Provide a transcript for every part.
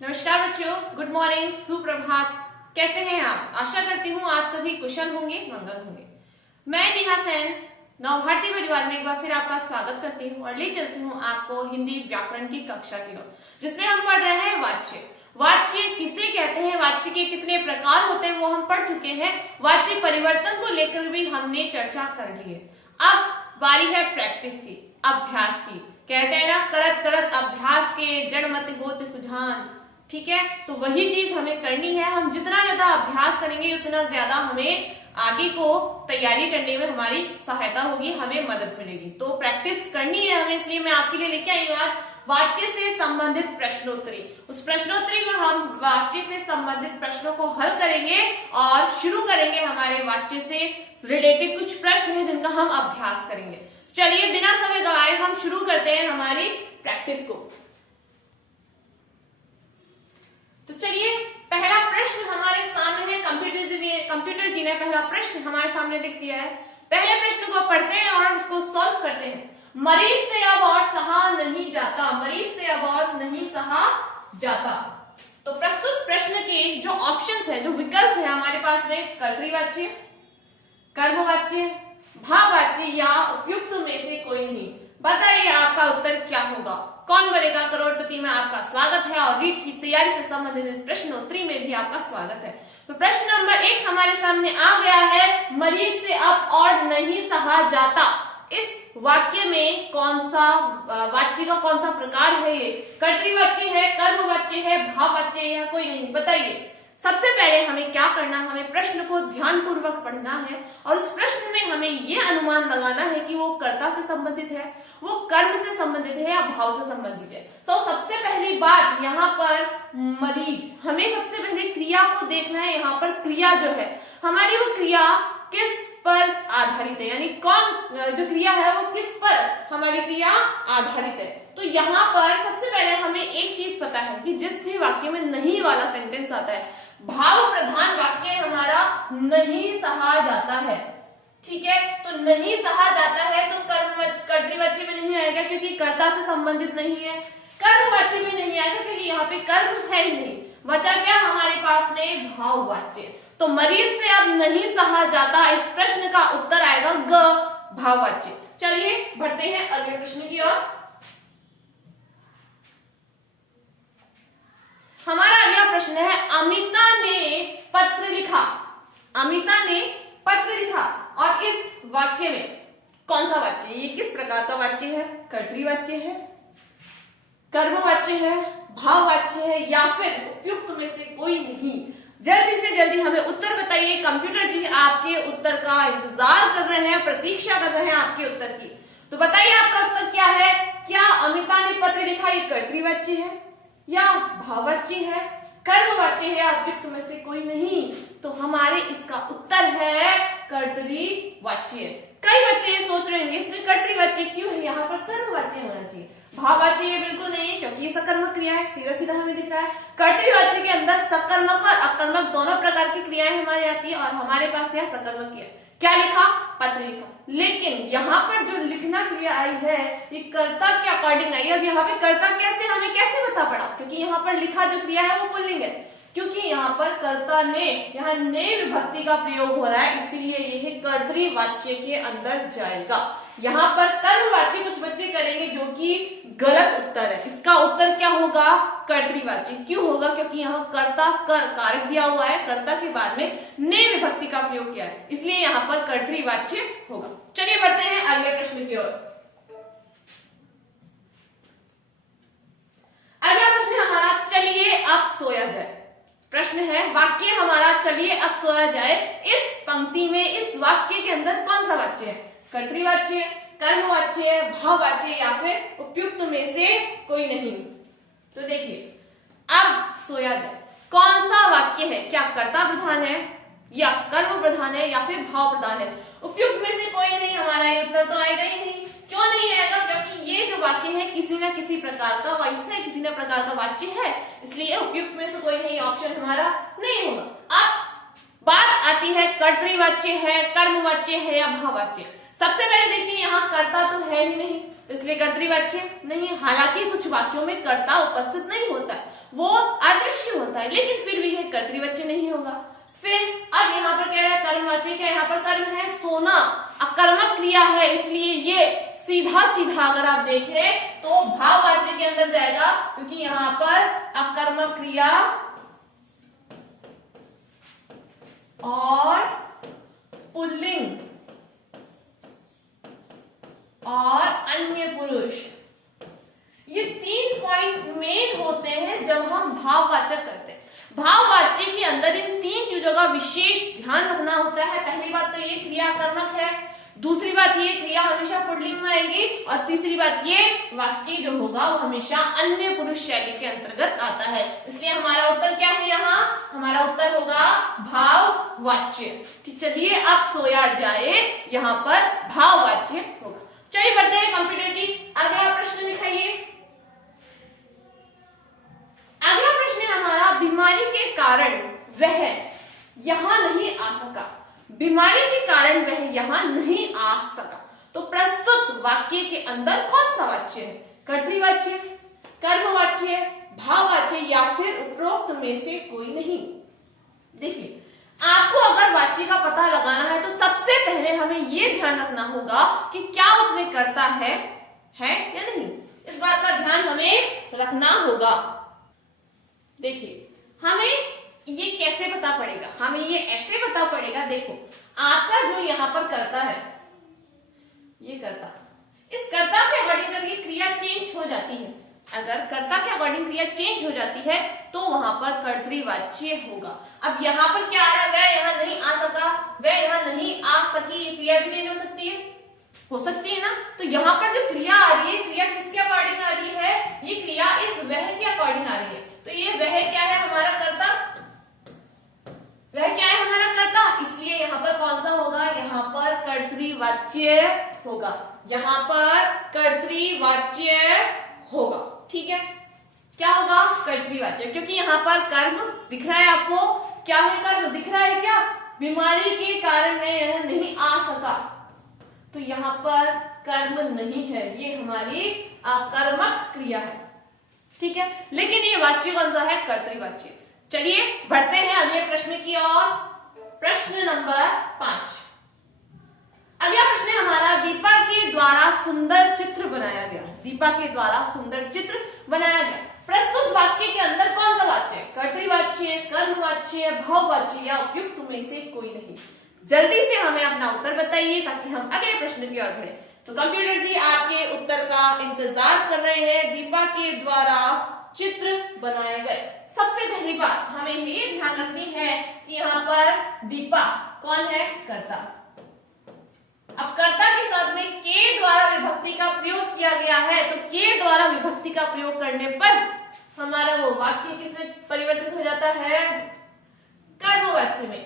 नमस्कार बच्चों, good morning, सुप्रभात। कैसे हैं आप? आशा करती हूँ आप सभी कुशल होंगे, मंगल होंगे। मैं नेहा सेन नवभारती परिवार में एक बार फिर आपका स्वागत करती हूँ और ले चलती हूँ आपको हिंदी व्याकरण की कक्षा की ओर, जिसमें हम पढ़ रहे हैं वाच्य। वाच्य किसे कहते हैं, वाच्य के कितने प्रकार होते हैं वो हम पढ़ चुके हैं। वाच्य परिवर्तन को लेकर भी हमने चर्चा कर ली है। अब बारी है प्रैक्टिस की, अभ्यास की। कहते हैं ना, करत करत अभ्यास के जड़ मत होत सुजान। ठीक है, तो वही चीज हमें करनी है। हम जितना ज्यादा अभ्यास करेंगे उतना ज्यादा हमें आगे को तैयारी करने में हमारी सहायता होगी, हमें मदद मिलेगी। तो प्रैक्टिस करनी है हमें, इसलिए मैं आपके लिए लेके आई हूँ आज वाच्य से संबंधित प्रश्नोत्तरी। उस प्रश्नोत्तरी में हम वाच्य से संबंधित प्रश्नों को हल करेंगे और शुरू करेंगे हमारे वाच्य से रिलेटेड कुछ प्रश्न है जिनका हम अभ्यास करेंगे। चलिए बिना समय गवाए हम शुरू करते हैं हमारी प्रैक्टिस को। तो चलिए, पहला प्रश्न हमारे सामने है। कंप्यूटर जी ने पहला प्रश्न हमारे सामने लिख दिया है। पहले प्रश्न को पढ़ते हैं और उसको सॉल्व करते हैं। मरीज से अब और सहा नहीं जाता, मरीज से अब और नहीं सहा जाता। तो प्रस्तुत प्रश्न के जो ऑप्शंस है, जो विकल्प है हमारे पास में, कर्तृवाच्य, कर्मवाच्य, भाववाच्य या उपयुक्त में से कोई नहीं। बताइए आपका उत्तर क्या होगा? कौन बनेगा करोड़पति में आपका स्वागत है और रीट की तैयारी से संबंधित प्रश्नोत्तरी में भी आपका स्वागत है। तो प्रश्न नंबर 1 हमारे सामने आ गया है, मरीज से अब और नहीं सहा जाता। इस वाक्य में कौन सा वाच्य का कौन सा प्रकार है? ये कर्तृवाच्य है, कर्मवाच्य है, भाववाच्य है या कोई नहीं? बताइए। सबसे पहले हमें क्या करना है, हमें प्रश्न को ध्यानपूर्वक पढ़ना है और उस प्रश्न में हमें यह अनुमान लगाना है कि वो कर्ता से संबंधित है, वो कर्म से संबंधित है या भाव से संबंधित है। तो सबसे पहली बात यहाँ पर मरीज, हमें सबसे पहले क्रिया को देखना है। यहाँ पर क्रिया जो है हमारी, वो क्रिया किस पर आधारित है, यानी कौन जो क्रिया है वो किस पर हमारी क्रिया आधारित है। तो यहाँ पर सबसे पहले हमें एक चीज पता है कि जिस भी वाक्य में नहीं वाला सेंटेंस आता है, भाव प्रधान वाक्य हमारा नहीं सहा जाता है। ठीक है, तो नहीं सहा जाता है तो कर्तृवाच्य में नहीं आएगा क्योंकि कर्ता से संबंधित नहीं है। कर्मवाच्य में नहीं आएगा क्योंकि यहाँ पे कर्म है ही नहीं। बचा क्या हमारे पास में? भाववाच्य। तो मरीज से अब नहीं सहा जाता, इस प्रश्न का उत्तर आएगा ग, भाववाच्य। चलिए बढ़ते हैं अगले प्रश्न की ओर। हमारा अगला प्रश्न है, अमिता ने पत्र लिखा। अमिता ने पत्र लिखा और इस वाक्य में कौन सा वाच्य है? ये किस प्रकार का वाच्य है? कर्तृवाच्य है, कर्मवाच्य है, भाववाच्य है या फिर उपयुक्त में से कोई नहीं? जल्दी से जल्दी हमें उत्तर बताइए। कंप्यूटर जी आपके उत्तर का इंतजार कर रहे हैं, प्रतीक्षा कर रहे हैं आपके उत्तर की। तो बताइए आपका उत्तर क्या है? क्या अमिता ने पत्र लिखा ये कर्तृवाच्य है या भाववाच्य है, कर्मवाच्य है या उपयुक्त में से कोई नहीं? तो हमारे इसका उत्तर है कर्तृवाच्य। कई बच्चे ये सोच रहे होंगे इसमें कर्तृवाच्य क्यों है, यहाँ पर कर्मवाच्य होना चाहिए। भाववाच्य ये बिल्कुल नहीं है क्योंकि ये सकर्मक क्रिया है, सीधा सीधा हमें दिख रहा है। कर्तृवाच्य के अंदर सकर्मक और अकर्मक दोनों प्रकार की क्रियाएं हमारे आती है और हमारे पास यह सकर्मक क्रिया। क्या लिखा? पत्र लिखा। लेकिन यहाँ पर जो लिखना क्रिया आई है ये कर्ता के अकॉर्डिंग आई है। अब यहाँ पे कर्ता कैसे, हमें कैसे बता पड़ा? क्योंकि यहाँ पर लिखा जो क्रिया है वो पुल्लिंग है, क्योंकि यहाँ पर कर्ता ने, यहाँ ने विभक्ति का प्रयोग हो रहा है, इसलिए यह कर्तृवाच्य के अंदर जाएगा। यहाँ पर कर्मवाच्य कुछ बच्चे करेंगे जो कि गलत उत्तर है। इसका उत्तर क्या होगा? कर्तृवाच्य। क्यों होगा? क्योंकि यहाँ कर्ता कारक दिया हुआ है, कर्ता के बाद में ने विभक्ति का प्रयोग किया है, इसलिए यहाँ पर कर्तृवाच्य होगा। चलिए बढ़ते हैं अगले प्रश्न की ओर। अगला प्रश्न हमारा, चलिए अब सोया जाए। प्रश्न है, वाक्य हमारा चलिए अब सोया जाए। इस पंक्ति में, इस वाक्य के अंदर कौन सा वाच्य है? कर्तृवाच्य, कर्मवाच्य, भाववाच्य या फिर उपयुक्त में से कोई नहीं? तो देखिए, अब सोया जाए कौन सा वाक्य है? क्या कर्ता प्रधान है या कर्म प्रधान है या फिर भाव प्रधान है? उपयुक्त में से कोई नहीं, हमारा ये उत्तर तो आएगा ही नहीं। क्यों नहीं आएगा? क्योंकि ये जो वाक्य है किसी न किसी प्रकार का, वैसे किसी न प्रकार का वाच्य है, इसलिए उपयुक्त में से कोई नहीं ऑप्शन हमारा नहीं होगा। अब बात आती है कर्तृवाच्य है, कर्मवाच्य है या भाववाच्य। सबसे पहले देखिए, यहाँ कर्ता तो है ही नहीं, तो इसलिए कर्तृवाच्य नहीं। हालांकि कुछ वाक्यों में कर्ता उपस्थित नहीं होता, वो अदृश्य होता है, लेकिन फिर भी यह कर्तृवाच्य नहीं होगा। फिर अब यहाँ पर क्या है, कर्मवाच्य। क्या यहाँ पर कर्म है? सोना, अकर्मक क्रिया है, इसलिए ये सीधा सीधा अगर आप देखें तो भाववाच्य के अंदर जाएगा, क्योंकि यहाँ पर अकर्मक क्रिया और पुल्लिंग और अन्य पुरुष, ये 3 पॉइंट मेन होते हैं जब हम भाववाचक करते हैं। भाववाच्य के अंदर इन 3 चीजों का विशेष ध्यान रखना होता है। पहली बात तो ये क्रिया कर्मक है, दूसरी बात ये क्रिया हमेशा पुल्लिंग में आएगी, और तीसरी बात ये वाक्य जो होगा वो हमेशा अन्य पुरुष शैली के अंतर्गत आता है। इसलिए हमारा उत्तर क्या है? यहाँ हमारा उत्तर होगा भाववाच्य। ठीक, चलिए अब सोया जाए, यहाँ पर भाववाच्य होगा। चलिए बढ़ते हैं कंप्यूटर की। अगला प्रश्न दिखाइए। अगला प्रश्न हमारा, बीमारी के कारण वह यहां नहीं आ सका। बीमारी के कारण वह यहां नहीं आ सका, तो प्रस्तुत वाक्य के अंदर कौन सा वाच्य है? कर्तृवाच्य, कर्मवाच्य, भाववाच्य या फिर उपरोक्त में से कोई नहीं? देखिए, आपको अगर वाच्य का पता लगाना है तो सबसे पहले हमें यह ध्यान रखना होगा कि क्या उसमें कर्ता है या नहीं। इस बात का ध्यान हमें रखना होगा। देखिए, हमें ये कैसे पता पड़ेगा? हमें ये ऐसे पता पड़ेगा। देखो, आपका जो यहाँ पर कर्ता है, ये कर्ता, इस कर्ता के अकॉर्डिंग अगर ये क्रिया चेंज हो जाती है, अगर कर्ता के अकॉर्डिंग क्रिया चेंज हो जाती है तो वहां पर कर्तृवाच्य होगा। अब यहाँ पर क्या आ रहा है? वह यहाँ नहीं आ सका, वह यहाँ नहीं आ सकी, ये क्रिया भी चेंज हो सकती है ना। तो यहाँ पर जो क्रिया आ रही है, क्रिया किसके अकॉर्डिंग आ रही है? ये क्रिया इस वह के अकॉर्डिंग आ रही है। तो ये वह क्या है? हमारा कर्ता। वह क्या है? हमारा कर्ता। इसलिए यहाँ पर कौन सा होगा? यहाँ पर कर्तृवाच्य होगा। यहाँ पर कर्तृवाच्य होगा। ठीक है, क्या होगा? कर्तृवाच्य, क्योंकि यहाँ पर कर्म दिख रहा है आपको। क्या है? कर्म दिख रहा है। क्या? बीमारी के कारण यह नहीं आ सका, तो यहाँ पर कर्म नहीं है, ये हमारी अकर्मक क्रिया है। ठीक है, लेकिन ये वाच्य कौन सा है? कर्तृवाच्य। चलिए बढ़ते हैं अगले प्रश्न की ओर। प्रश्न नंबर 5। अगला प्रश्न हमारा, दीपा के द्वारा सुंदर चित्र बनाया गया। दीपा के द्वारा सुंदर चित्र बनाया गया। प्रस्तुत वाक्य के अंदर कौन सा वाच्य? कर्तृवाच्य, कर्मवाच्य, भाववाच्य या उपयुक्त में से कोई नहीं? जल्दी से हमें अपना उत्तर बताइए ताकि हम अगले प्रश्न की ओर बढ़े। तो कंप्यूटर जी आपके उत्तर का इंतजार कर रहे हैं। दीपा के द्वारा चित्र बनाए गए। सबसे पहली बात हमें ये ध्यान रखनी है कि यहाँ पर दीपा कौन है? कर्ता। अब कर्ता के साथ में के द्वारा विभक्ति का प्रयोग किया गया है, तो के द्वारा विभक्ति का प्रयोग करने पर हमारा वो वाक्य किसमें परिवर्तित हो जाता है? कर्मवाच्य में।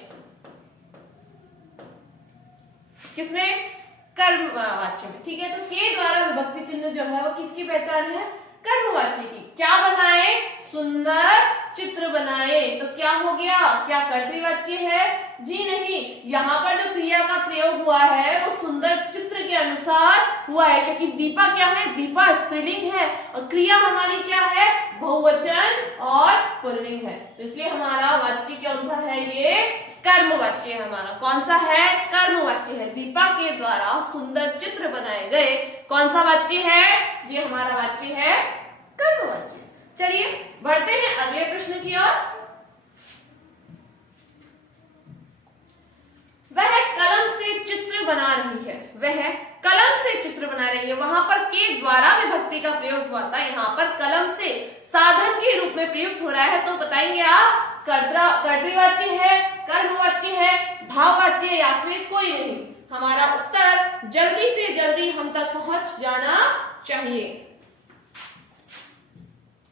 किसमें? कर्मवाच्य में। ठीक है, तो के द्वारा विभक्ति चिन्ह जो है वो किसकी पहचान है? कर्मवाच्य की। क्या बनाए? सुंदर चित्र बनाए। तो क्या हो गया? क्या कर्तृवाच्य है? जी नहीं, यहाँ पर जो क्रिया का प्रयोग हुआ है वो सुंदर चित्र के अनुसार हुआ है, क्योंकि दीपा क्या है? दीपा स्त्रीलिंग है और क्रिया हमारी क्या है? बहुवचन और पुल्लिंग है। तो इसलिए हमारा वाच्य कौन सा है? ये कर्मवाच्य है। हमारा कौन सा है? कर्मवाच्य है। दीपा के द्वारा सुंदर चित्र बनाए गए। कौन सा वाच्य है? ये हमारा वाच्य है कर्मवाच्य। चलिए बढ़ते हैं अगले प्रश्न की ओर। वह कलम से चित्र बना रही है। वह कलम से चित्र बना रही है। वहां पर के द्वारा विभक्ति का प्रयोग हुआ था, यहाँ पर कलम से साधन के रूप में प्रयुक्त हो रहा है। तो बताएंगे आप कर्तृवाच्य है, कर्मवाच्य है, भाववाच्य या फिर कोई नहीं? हमारा उत्तर जल्दी से जल्दी हम तक पहुंच जाना चाहिए।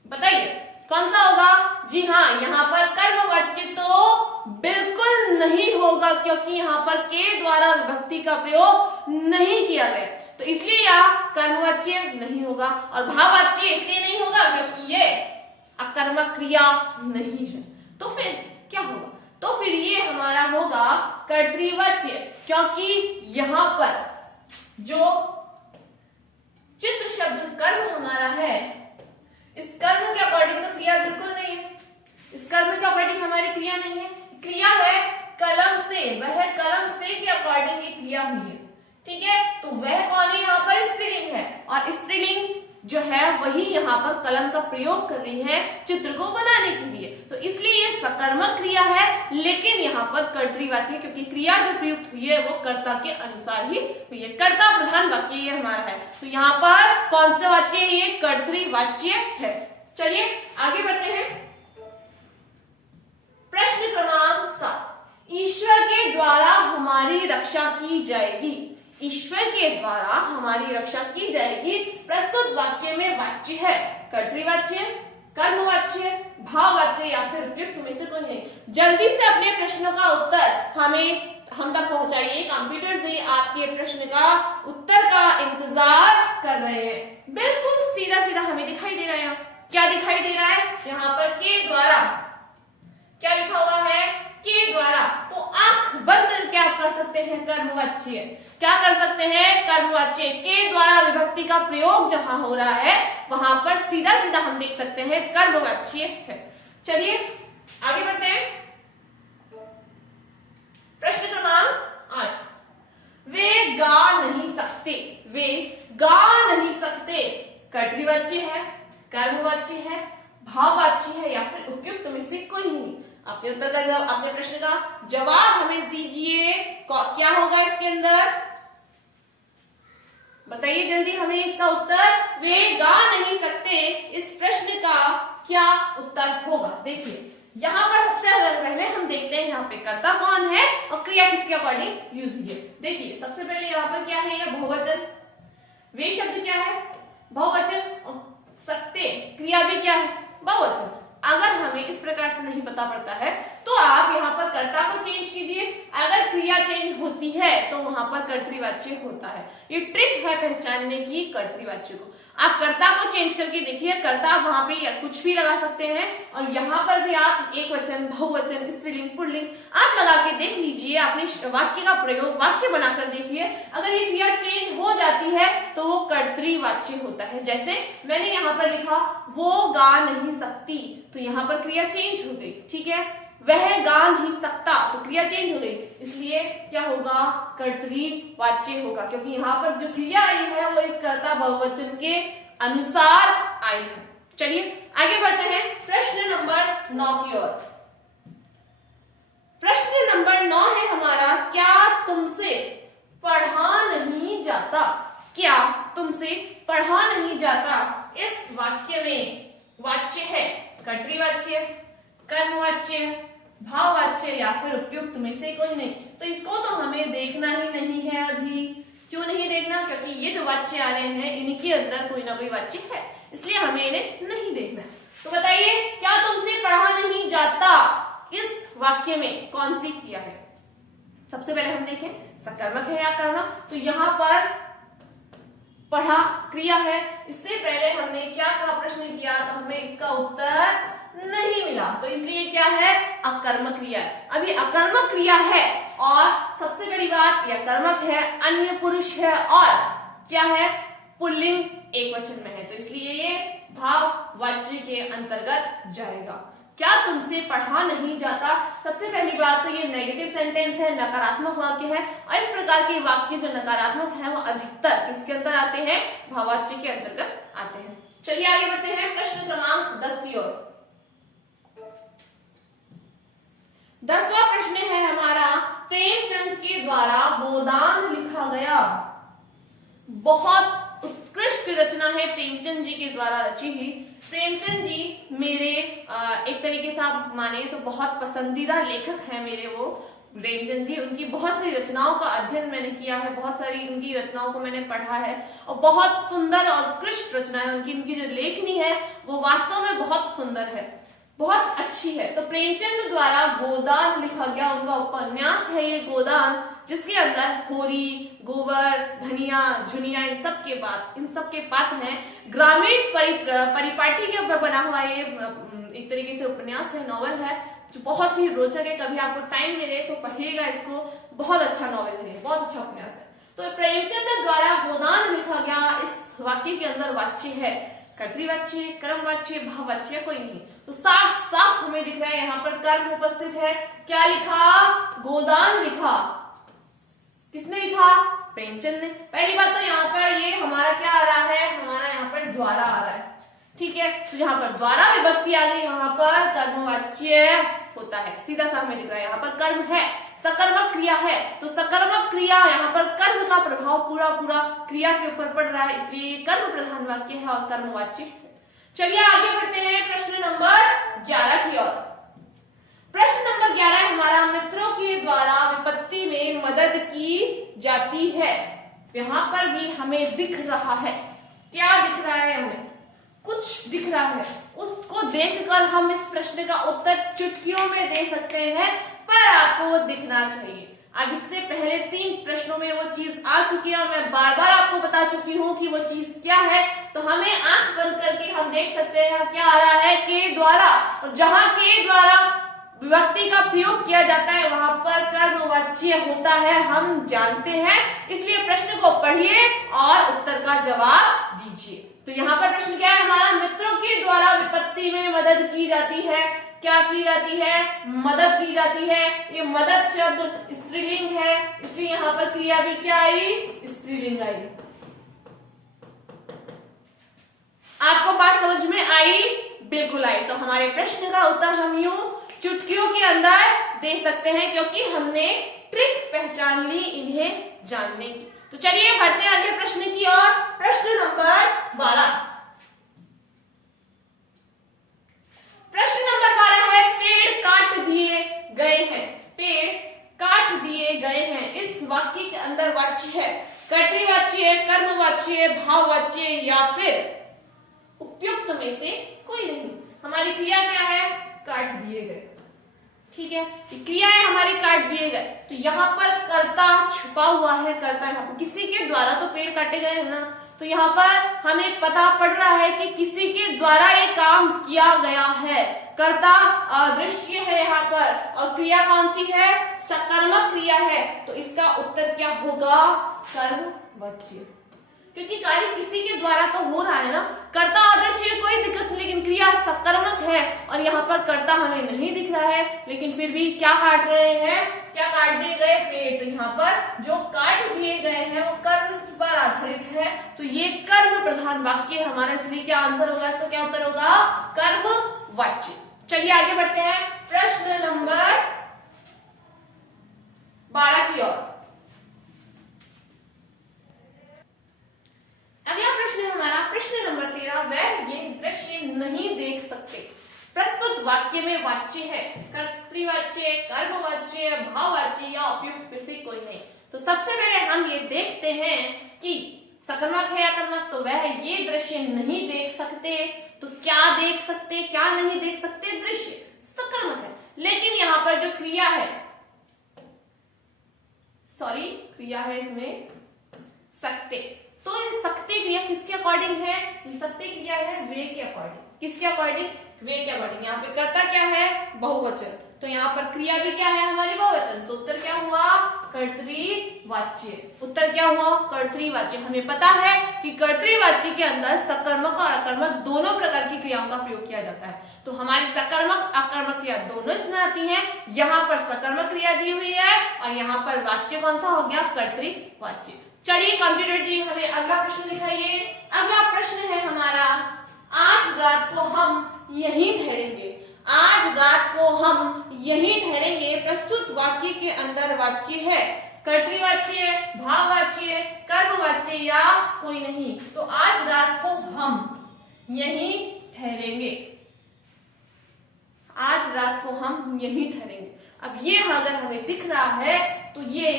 बताइए कौन सा होगा? जी हाँ, यहाँ पर कर्मवाच्य तो बिल्कुल नहीं होगा, क्योंकि यहाँ पर के द्वारा विभक्ति का प्रयोग नहीं किया गया, तो इसलिए यह कर्मवाच्य नहीं होगा। और भाववाच्य इसलिए नहीं होगा क्योंकि ये अकर्मक क्रिया नहीं है। तो फिर क्या होगा? तो फिर ये हमारा होगा कर्तृवाच्य, क्योंकि यहाँ पर जो चित्र शब्द कर्म हमारा है, इस कर्म के अकॉर्डिंग तो क्रिया बिल्कुल नहीं है, इस कर्म के अकॉर्डिंग हमारी क्रिया नहीं है, क्रिया है कलम से, वह कलम से के अकॉर्डिंग ये क्रिया हुई है, ठीक है। तो वह कौन है, यहाँ पर स्त्रीलिंग है, और स्त्रीलिंग जो है वही यहाँ पर कलम का प्रयोग कर रही है चित्र को बनाने के लिए, तो इसलिए ये सकर्मक क्रिया है, लेकिन यहाँ पर कर्तृवाच्य, क्योंकि क्रिया जो प्रयुक्त हुई है वो कर्ता के अनुसार ही हुई है, कर्ता प्रधान वाक्य ये हमारा है, तो यहाँ पर कौन सा वाच्य है, ये कर्तृवाच्य है। चलिए आगे बढ़ते हैं। प्रश्न क्रमांक 7, ईश्वर के द्वारा हमारी रक्षा की जाएगी, ईश्वर के द्वारा हमारी रक्षा की जाएगी, प्रस्तुत वाक्य में वाच्य है कर्तृवाच्य, कर्मवाच्य, भाववाच्य या फिर उपयुक्त में से कोई नहीं। जल्दी से अपने प्रश्नों का उत्तर हम तक पहुंचाइए, कंप्यूटर से आपके प्रश्न का उत्तर का इंतजार कर रहे हैं। बिल्कुल सीधा सीधा हमें दिखाई दे रहा है, क्या दिखाई दे रहा है यहाँ पर, के द्वारा, क्या लिखा हुआ है, के द्वारा, तो आंख बंद करके आप कर सकते हैं कर्मवाच्य, क्या कर सकते हैं, कर्मवाच्य, के द्वारा विभक्ति का प्रयोग जहां हो रहा है वहां पर सीधा सीधा हम देख सकते हैं कर्मवाच्य है। चलिए आगे बढ़ते हैं। प्रश्न क्रमांक 8, वे गा नहीं सकते, वे गा नहीं सकते, कर्तृवाच्य है, कर्मवाच्य है, भाववाच्य है या फिर उपयुक्त में से कोई नहीं। अपने उत्तर का जवाब, अपने प्रश्न का जवाब हमें दीजिए, क्या होगा इसके अंदर, बताइए जल्दी हमें इसका उत्तर। वे गा नहीं सकते, इस प्रश्न का क्या उत्तर होगा। देखिए यहाँ पर सबसे पहले हम देखते हैं यहाँ पे कर्ता कौन है और क्रिया किसके अकॉर्डिंग यूज हुई है। देखिए सबसे पहले यहाँ पर क्या है, यह बहुवचन, वे शब्द क्या है, बहुवचन, सकते क्रिया भी क्या है, बहुवचन। अगर हमें इस प्रकार से नहीं पता पड़ता है तो आप यहाँ पर कर्ता को चेंज कीजिए, अगर क्रिया चेंज होती है तो वहां पर कर्तृवाच्य होता है। ये ट्रिक है पहचानने की कर्तृवाच्य को। आप कर्ता को चेंज करके देखिए, कर्ता वहां पे कुछ भी लगा सकते हैं और यहाँ पर भी आप एक वचन, बहुवचन, स्त्रीलिंग, पुल्लिंग आप लगा के देख लीजिए, अपने वाक्य का प्रयोग वाक्य बनाकर देखिए। अगर ये क्रिया चेंज हो जाती है तो वो कर्तृवाच्य होता है। जैसे मैंने यहाँ पर लिखा वो गा नहीं सकती, तो यहाँ पर क्रिया चेंज हो गई, ठीक है। वह गा नहीं सकता, तो क्रिया चेंज हो गई, इसलिए क्या होगा, कर्तृवाच्य होगा, क्योंकि यहाँ पर जो क्रिया आई है वो इस कर्ता बहुवचन के अनुसार आई है। चलिए आगे बढ़ते हैं प्रश्न नंबर 9 की ओर। प्रश्न नंबर 9 है हमारा, क्या तुमसे पढ़ा नहीं जाता, क्या तुमसे पढ़ा नहीं जाता। इस वाक्य में वाच्य है कर्तृवाच्य, कर्मवाच्य, भाववाच्य या फिर उपयुक्त में से कोई नहीं। तो इसको तो हमें देखना ही नहीं है अभी। क्यों नहीं देखना, क्योंकि ये जो वाच्य आ रहे हैं इनके अंदर कोई ना कोई वाच्य है, इसलिए हमें इन्हें नहीं देखना है। तो बताइए क्या तुमसे पढ़ा नहीं जाता, इस वाक्य में कौन सी क्रिया है। सबसे पहले हम देखें सकर्मक है या कर्मक, तो यहाँ पर पढ़ा क्रिया है। इससे पहले हमने क्या कहा, प्रश्न किया तो हमें इसका उत्तर नहीं मिला, तो इसलिए क्या है, अकर्मक क्रिया। अभी अकर्मक क्रिया है और सबसे बड़ी बात यह कर्मक है, अन्य पुरुष है और क्या है, पुल्लिंग एक वचन में है, तो इसलिए ये भाववाच्य के अंतर्गत जाएगा। क्या तुमसे पढ़ा नहीं जाता, सबसे पहली बात तो ये नेगेटिव सेंटेंस है, नकारात्मक वाक्य है, और इस प्रकार के वाक्य जो नकारात्मक है वो अधिकतर किसके अंदर आते हैं, भाववाच्य के अंतर्गत आते हैं। चलिए आगे बढ़ते हैं प्रश्न क्रमांक 10 की ओर। 10वां प्रश्न है हमारा, प्रेमचंद के द्वारा गोदान लिखा गया। बहुत उत्कृष्ट रचना है प्रेमचंद जी के द्वारा रची हुई। प्रेमचंद जी मेरे एक तरीके से आप माने तो बहुत पसंदीदा लेखक हैं मेरे। वो प्रेमचंद जी, उनकी बहुत सारी रचनाओं का अध्ययन मैंने किया है, बहुत सारी उनकी रचनाओं को मैंने पढ़ा है और बहुत सुंदर और उत्कृष्ट रचना है उनकी जो लेखनी है वो वास्तव में बहुत सुंदर है, बहुत अच्छी है। तो प्रेमचंद द्वारा गोदान लिखा गया, उनका उपन्यास है ये गोदान, जिसके अंदर होरी, गोबर, धनिया, झुनिया इन सब के पात्र हैं। ग्रामीण परिपाटी के ऊपर बना हुआ ये एक तरीके से उपन्यास है, नॉवल है, जो बहुत ही रोचक है। कभी आपको टाइम मिले तो पढ़िएगा इसको, बहुत अच्छा नॉवल है, बहुत अच्छा उपन्यास है। तो प्रेमचंद द्वारा गोदान लिखा गया इस वाक्य के अंदर वाच्य है कर्तृवाच्य, कर्मवाच्य, भाववाच्य कोई नहीं। तो साफ साफ हमें दिख रहा है यहाँ पर कर्म उपस्थित है। क्या लिखा? गोदान लिखा। किसने लिखा? प्रेमचंद ने। पहली बात तो यहाँ पर ये हमारा क्या आ रहा है? हमारा यहाँ पर द्वारा आ रहा है। ठीक है, तो यहाँ पर द्वारा विभक्ति आ गई, वहां पर कर्मवाच्य होता है। सीधा सा हमें दिख रहा है यहाँ पर कर्म है, सकर्मक क्रिया है, तो सकर्मक क्रिया यहाँ पर कर्म का प्रभाव पूरा पूरा क्रिया के ऊपर पड़ रहा है, इसलिए कर्म प्रधान वाक्य है और कर्मवाच्य है। चलिए आगे बढ़ते हैं प्रश्न नंबर 11 की ओर। प्रश्न नंबर 11 हमारा मित्रों के द्वारा विपत्ति में मदद की जाती है। यहाँ पर भी हमें दिख रहा है। क्या दिख रहा है? हमें कुछ दिख रहा है, उसको देखकर हम इस प्रश्न का उत्तर चुटकियों में दे सकते हैं, पर आपको दिखना चाहिए। अब इससे पहले 3 प्रश्नों में वो चीज आ चुकी है और मैं बार बार आपको बता चुकी हूँ कि वो चीज क्या है। तो हमें आंख बंद करके हम देख सकते हैं क्या आ रहा है? के द्वारा। और जहां के द्वारा विभक्ति का प्रयोग किया जाता है वहां पर कर्मवाच्य होता है, हम जानते हैं। इसलिए प्रश्न को पढ़िए और उत्तर का जवाब दीजिए। तो यहाँ पर प्रश्न क्या है हमारा? मित्रों के द्वारा विपत्ति में मदद की जाती है। क्या की जाती है? मदद की जाती है। ये मदद शब्द स्त्रीलिंग है, इसलिए यहाँ पर क्रिया भी क्या आई? स्त्रीलिंग आई। आपको बात समझ में आई? बिल्कुल आई। तो हमारे प्रश्न का उत्तर हम यूं चुटकियों के अंदर दे सकते हैं, क्योंकि हमने ट्रिक पहचान ली इन्हें जानने की। तो चलिए बढ़ते हैं अगले प्रश्न की ओर। प्रश्न नंबर 12। प्रश्न नंबर 12 है पेड़ काट दिए गए हैं। पेड़ काट दिए गए हैं इस वाक्य के अंदर वाच्य है कर्तृवाच्य, कर्मवाच्य, भाववाच्य या फिर उपयुक्त में से कोई नहीं। हमारी क्रिया क्या है? काट दिए गए। ठीक है, क्रियाएं हमारी काट दिए गए। तो यहाँ पर कर्ता छुपा हुआ है। कर्ता यहाँ पर किसी के द्वारा तो पेड़ काटे गए है ना, तो यहाँ पर हमें पता पड़ रहा है कि किसी के द्वारा ये काम किया गया है। कर्ता अदृश्य है यहाँ पर, और क्रिया कौन सी है? सकर्मक क्रिया है। तो इसका उत्तर क्या होगा? कर्मवाच्य, क्योंकि कार्य किसी के द्वारा तो हो रहा है ना। कर्ता अदृश्य कोई दिक्कत नहीं, लेकिन क्रिया सकर्मक है और यहाँ पर कर्ता हमें नहीं दिख रहा है, लेकिन फिर भी क्या काट रहे हैं? क्या काट दिए गए? पेड़। तो यहाँ पर जो काट दिए गए हैं वो कर्म पर आधारित है, तो ये कर्म प्रधान वाक्य हमारा, इसलिए क्या आंसर होगा? इसका क्या उत्तर होगा? कर्मवाच्य। चलिए आगे बढ़ते हैं प्रश्न नंबर 12 की ओर। अगला प्रश्न है हमारा प्रश्न नंबर 13। वह ये दृश्य नहीं देख सकते। प्रस्तुत वाक्य में वाच्य है कर्तृवाच्य, कर्मवाच्य, भाववाच्य या उपयुक्त में से कोई नहीं। तो सबसे पहले हम ये देखते हैं कि सकर्मक है या कर्मक। तो वह ये दृश्य नहीं देख सकते। तो क्या देख सकते, क्या नहीं देख सकते? दृश्य सकर्मक है, लेकिन यहाँ पर जो क्रिया है, सॉरी क्रिया है इसमें सकते। तो ये सकते क्रिया किसके अकॉर्डिंग है? सकते क्रिया है वे के अकॉर्डिंग। किसके अकॉर्डिंग? वे के अकॉर्डिंग। यहाँ पे कर्ता क्या है? बहुवचन। तो यहाँ पर क्रिया भी क्या है हमारी? बहुवचन। तो उत्तर क्या हुआ? कर्तृवाच्य। उत्तर क्या हुआ? कर्तृवाच्य। हमें पता है कि कर्तृवाच्य के अंदर सकर्मक और अकर्मक दोनों प्रकार की क्रियाओं का प्रयोग किया जाता है। तो हमारी सकर्मक अकर्मक क्रिया दोनों इसमें आती है। यहाँ पर सकर्मक क्रिया दी हुई है और यहाँ पर वाच्य कौन सा हो गया? कर्तृवाच्य। चलिए कंप्यूटर जी हमें अगला प्रश्न दिखाइए। अगला प्रश्न है हमारा, आज रात को हम यहीं ठहरेंगे। आज रात को हम यहीं ठहरेंगे प्रस्तुत वाक्य के अंदर वाच्य है कर्तृवाच्य, भाववाच्य, कर्मवाच्य या कोई नहीं। तो आज रात को हम यहीं ठहरेंगे। आज रात को हम यहीं ठहरेंगे। अब ये अगर हमें दिख रहा है तो ये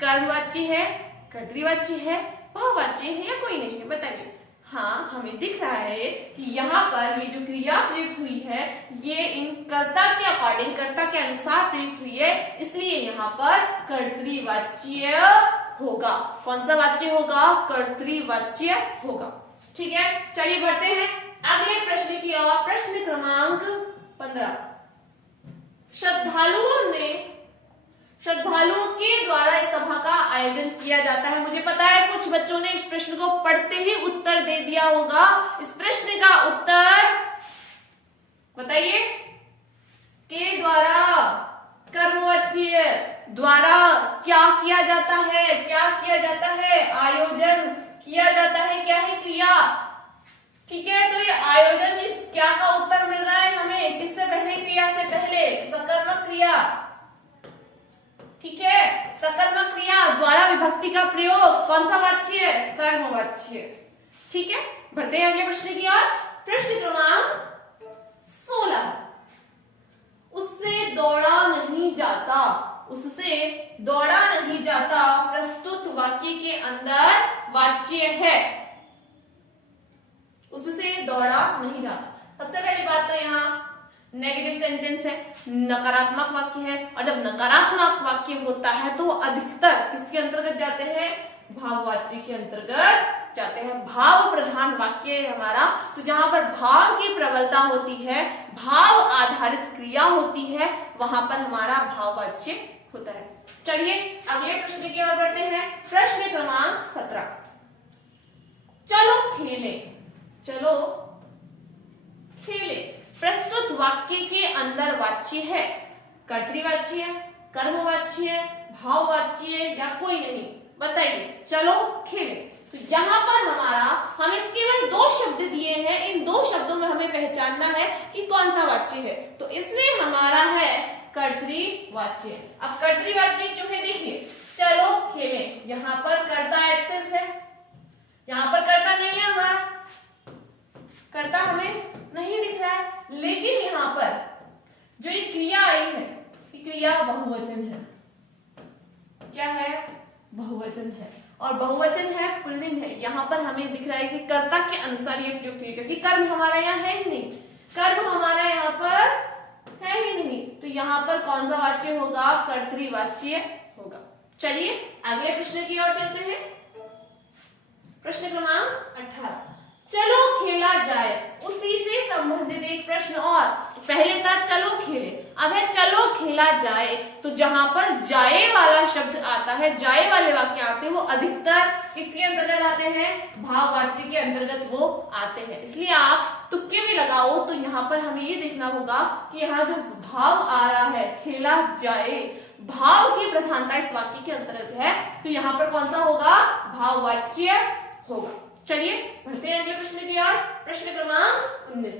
कर्मवाच्य है, कर्तृवाच्य है, भाववाच्य है या कोई नहीं है? बताइए। हाँ, हमें दिख रहा है कि यहाँ पर ये जो क्रिया प्रयुक्त हुई है ये इन कर्ता के अकॉर्डिंग, कर्ता के अनुसार प्रयुक्त हुई है, इसलिए यहाँ पर कर्तृवाच्य होगा। कौन सा वाच्य होगा? कर्तृवाच्य होगा। ठीक है, चलिए बढ़ते हैं अगले प्रश्न की ओर। प्रश्न क्रमांक 15। श्रद्धालुओं के द्वारा इस सभा का आयोजन किया जाता है। मुझे पता है कुछ बच्चों ने इस प्रश्न को पढ़ते ही उत्तर दे दिया होगा। इस प्रश्न का उत्तर बताइए। के द्वारा, कर्मवाच्य द्वारा क्या किया जाता है? क्या किया जाता है? आयोजन किया जाता है। क्या है? क्रिया। ठीक है, तो ये आयोजन, इस क्या का उत्तर मिल रहा है हमें? किससे पहले? क्रिया से पहले, सकर्मक क्रिया। ठीक है, सकर्मक क्रिया द्वारा विभक्ति का प्रयोग, कौन सा वाच्य? कर्मवाच्य। ठीक है, बढ़ते हैं अगले प्रश्न की ओर। प्रश्न क्रमांक 16। उससे दौड़ा नहीं जाता, उससे दौड़ा नहीं जाता प्रस्तुत वाक्य के अंदर वाच्य है। उससे दौड़ा नहीं जाता। सबसे पहली बात तो यहाँ नेगेटिव सेंटेंस है, नकारात्मक वाक्य है, और जब नकारात्मक वाक्य होता है तो वो अधिकतर किसके अंतर्गत जाते हैं? भाववाच्य के अंतर्गत जाते हैं। भाव प्रधान वाक्य है हमारा, तो जहां पर भाव की प्रबलता होती है, भाव आधारित क्रिया होती है, वहां पर हमारा भाववाच्य होता है। चलिए अगले प्रश्न की ओर बढ़ते हैं। प्रश्न क्रमांक 17। चलो खेले, चलो खेले प्रस्तुत वाक्य के अंदर वाच्य है। कर्तृवाच्य, कर्मवाच्य, भाववाच्य या कोई नहीं? बताइए। चलो खेले, तो यहाँ पर हमारा, हमें केवल 2 शब्द दिए हैं। इन 2 शब्दों में हमें पहचानना है कि कौन सा वाच्य है। तो इसमें हमारा है कर्तृवाच्य। अब कर्तृवाच्य क्यों है? देखिए, चलो खेले, यहाँ पर कर्ता एब्सेंस है, यहाँ पर कर्ता नहीं है, हमारा कर्ता हमें नहीं दिख रहा है, लेकिन यहाँ पर जो ये क्रिया आई है, ये क्रिया बहुवचन है। क्या है? बहुवचन है, और बहुवचन है, पुल्लिंग है। यहाँ पर हमें दिख रहा है कि कर्ता के अनुसार ये प्रयुक्त हुई, क्योंकि कर्म हमारा यहाँ है ही नहीं, कर्म हमारा यहाँ पर है ही नहीं, तो यहाँ पर कौन सा वाच्य होगा? कर्तृवाच्य होगा। चलिए अगले प्रश्न की ओर चलते हैं। प्रश्न क्रमांक 18। चलो खेला जाए, उसी से संबंधित एक प्रश्न और। पहले था चलो खेले, अब है चलो खेला जाए। तो जहां पर जाए वाला शब्द आता है, जाए वाले वाक्य आते हैं, वो अधिकतर किसके अंतर्गत आते हैं? भाववाच्य के अंतर्गत वो आते हैं। इसलिए आप तुक्के भी लगाओ तो यहाँ पर हमें ये देखना होगा कि यहाँ जो भाव आ रहा है, खेला जाए, भाव की प्रधानता इस वाक्य के अंतर्गत है, तो यहाँ पर कौन सा होगा? भाववाच्य होगा। चलिए बढ़ते हैं अगले प्रश्न की ओर। प्रश्न क्रमांक 19।